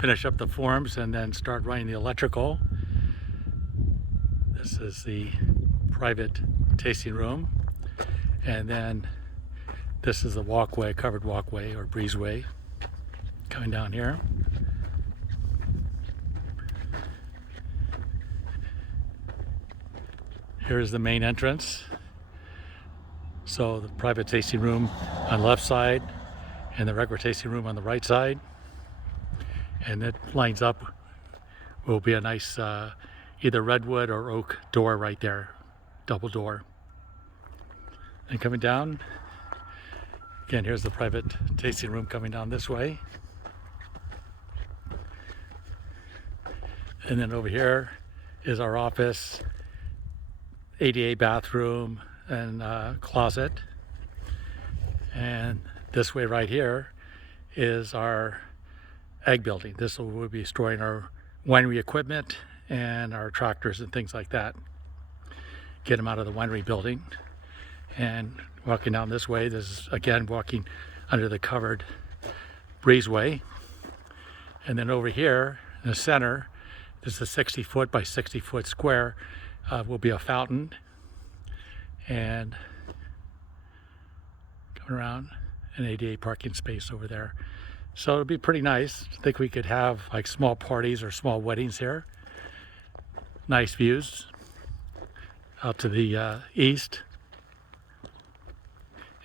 finish up the forms and then start running the electrical. This is the private tasting room, and then this is the walkway, covered walkway or breezeway coming down here. Here's the main entrance. So the private tasting room on the left side and the regular tasting room on the right side. And it lines up, will be a nice either redwood or oak door right there, double door. And coming down, again, here's the private tasting room coming down this way. And then over here is our office, ADA bathroom and closet. And this way right here is our ag building. This will be storing our winery equipment and our tractors and things like that. Get them out of the winery building. And walking down this way, this is again walking under the covered breezeway. And then over here in the center, this is a 60 foot by 60 foot square, will be a fountain. And coming around, an ADA parking space over there. So it'll be pretty nice. I think we could have like small parties or small weddings here. Nice views out to the east.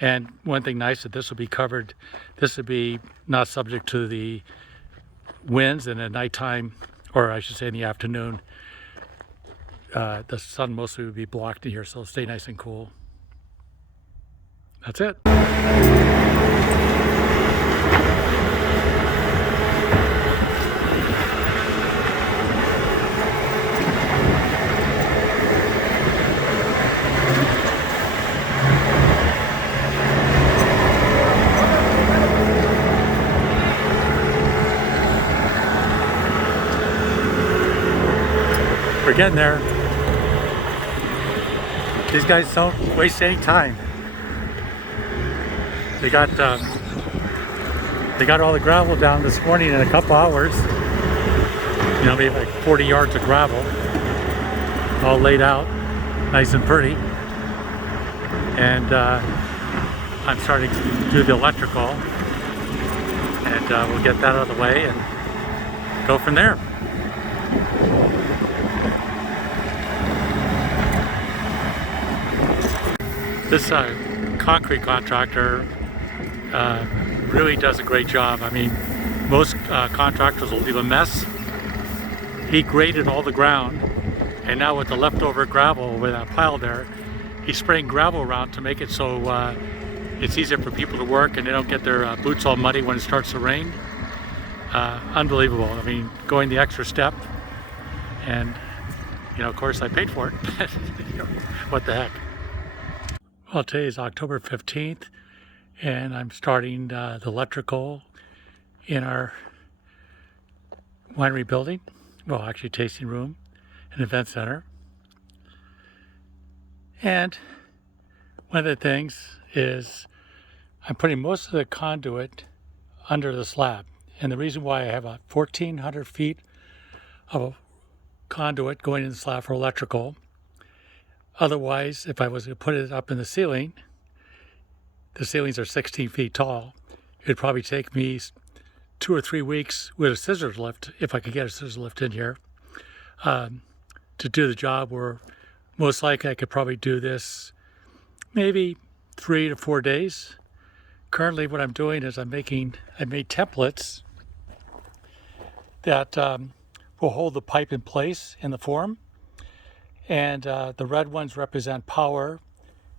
And one thing nice that this will be covered, this will be not subject to the winds, and at nighttime, or I should say in the afternoon, the sun mostly would be blocked in here, so it'll stay nice and cool. That's it. We're getting there. These guys don't waste any time. They got all the gravel down this morning in a couple hours. You know, maybe like 40 yards of gravel, all laid out, nice and pretty. And I'm starting to do the electrical, and we'll get that out of the way and go from there. This concrete contractor really does a great job. I mean, most contractors will leave a mess. He graded all the ground, and now with the leftover gravel with that pile there, he's spraying gravel around to make it so it's easier for people to work and they don't get their boots all muddy when it starts to rain. Unbelievable. I mean, going the extra step, and you know, of course I paid for it. You know, what the heck. Well, today is October 15th, and I'm starting the electrical in our winery building. Well, actually tasting room and event center. And one of the things is I'm putting most of the conduit under the slab. And the reason why I have a 1,400 feet of conduit going in the slab for electrical. Otherwise, if I was to put it up in the ceiling, the ceilings are 16 feet tall. It would probably take me 2 or 3 weeks with a scissors lift, if I could get a scissors lift in here, to do the job, where most likely I could probably do this maybe 3 to 4 days. Currently what I'm doing is I made templates that will hold the pipe in place in the form. And the red ones represent power,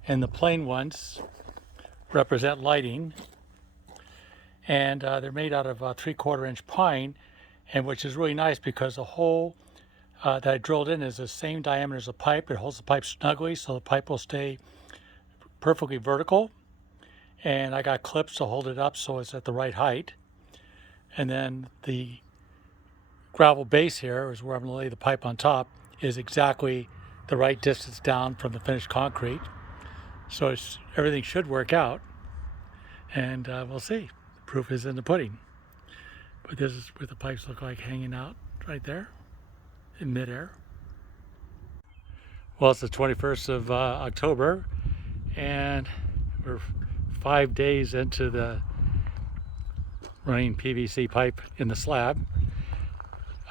and the plain ones represent lighting. And they're made out of 3/4 inch pine, and which is really nice because the hole that I drilled in is the same diameter as the pipe. It holds the pipe snugly, so the pipe will stay perfectly vertical. And I got clips to hold it up so it's at the right height. And then the gravel base here is where I'm going to lay the pipe on top, is exactly the right distance down from the finished concrete. So everything should work out, and we'll see. The proof is in the pudding. But this is what the pipes look like hanging out right there in midair. Well, it's the 21st of October, and we're 5 days into the running PVC pipe in the slab.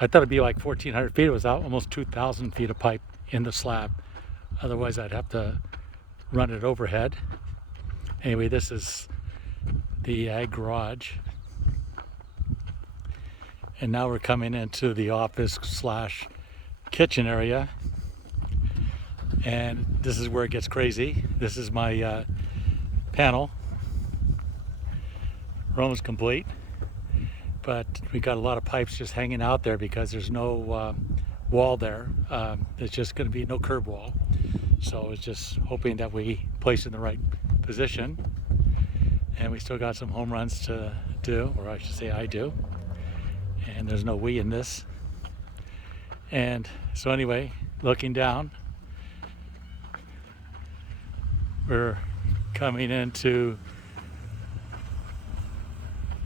I thought it'd be like 1,400 feet. It was out almost 2,000 feet of pipe in the slab. Otherwise, I'd have to run it overhead. Anyway, this is the ag garage. And now we're coming into the office slash kitchen area. And this is where it gets crazy. This is my panel. Room's complete. But we got a lot of pipes just hanging out there because there's no wall there. There's just going to be no curb wall. So it's just hoping that we place it in the right position. And we still got some home runs to do, or I should say I do. And there's no we in this. And so anyway, looking down, we're coming into,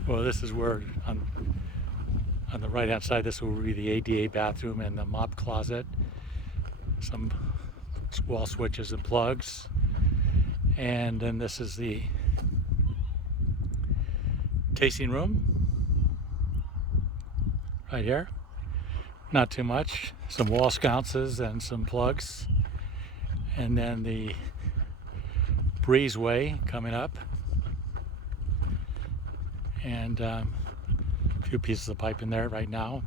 well, this is where on the right hand side, this will be the ADA bathroom and the mop closet, some wall switches and plugs, and then this is the tasting room right here. Not too much, some wall sconces and some plugs, and then the breezeway coming up, and a few pieces of pipe in there right now,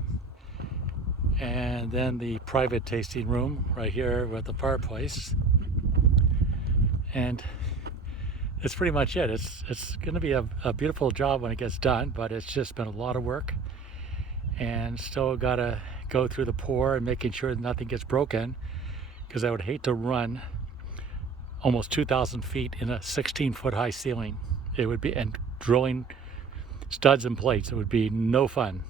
and then the private tasting room right here with the fireplace. And it's pretty much it. It's going to be a beautiful job when it gets done, but it's just been a lot of work, and still got to go through the pour and making sure that nothing gets broken, because I would hate to run almost 2,000 feet in a 16-foot high ceiling. It would be, and drilling studs and plates, it would be no fun.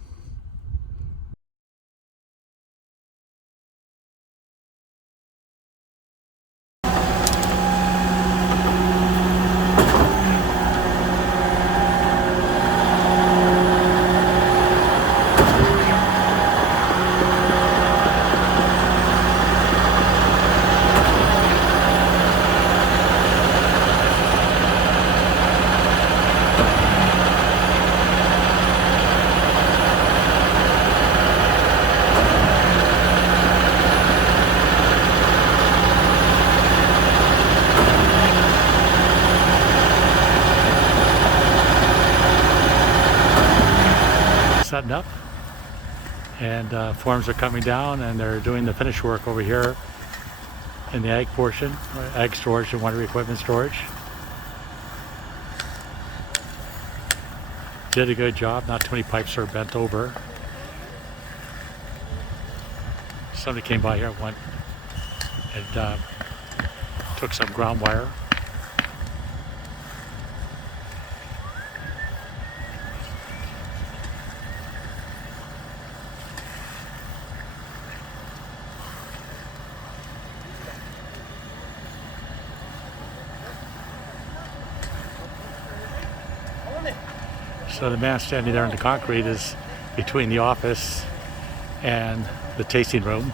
Setting up, and forms are coming down, and they're doing the finish work over here in the ag portion, ag storage and winery equipment storage. Did a good job. Not too many pipes are bent over. Somebody came by here and went and took some ground wire. So the man standing there in the concrete is between the office and the tasting room.